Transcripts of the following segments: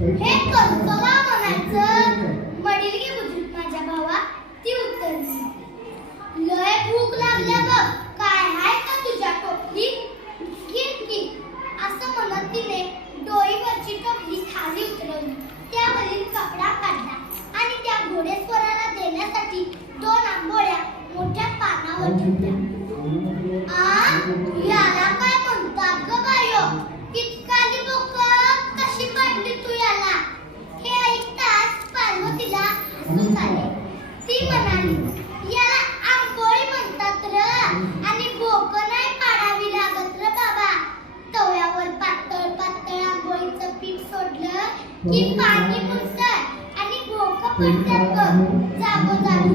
हे कणकला म्हणायचं वडीलगी बुजुर्ग माझ्या भावा? ती उत्तर लय भूक लागल्या बघ काय आहे का तुझ्या टोपली? की असं म्हणत तिने डोईवरची टोपली खाली उतरवली. त्यावरील कपडा काढला आणि त्या घोडेस्वराला देण्यासाठी दोन आंबोळ्या मोठ्या पानावर ठेवल्या. की पाणी पुरतात आणि भोक पडतात बघ जागोजागी.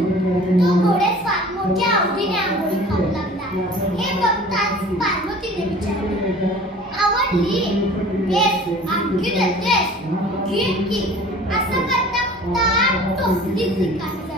तो घोडेच मोठ्या आवडीने आंघोळी खाऊ लागला. हे बघताच पार्वतीने विचारले आवडली? बेस आणखी रचेस घे की. असं करता करता टोचली श्रीकांत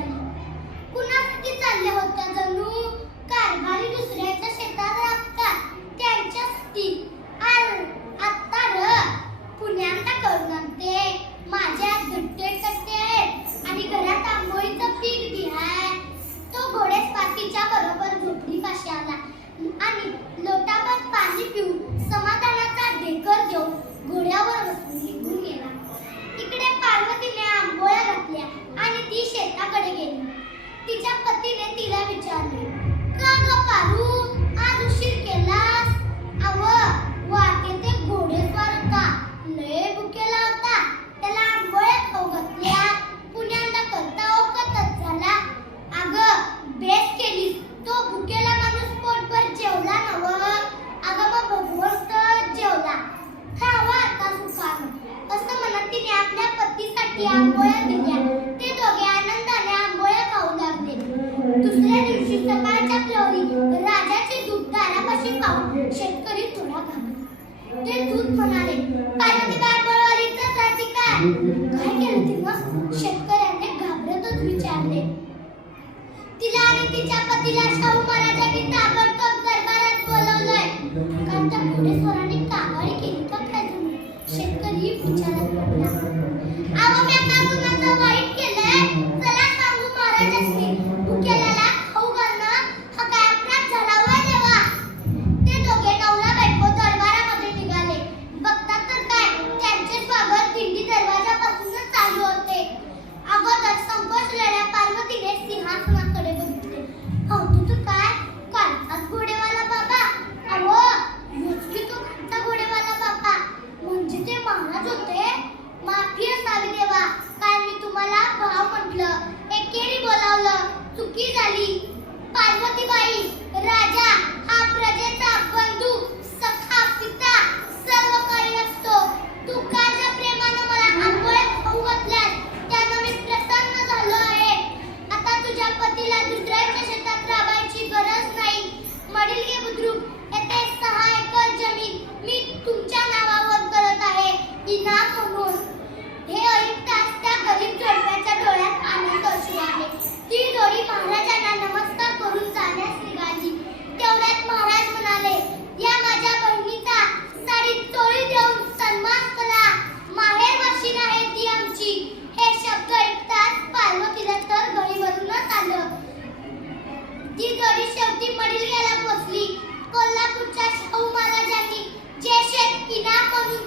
kidnap on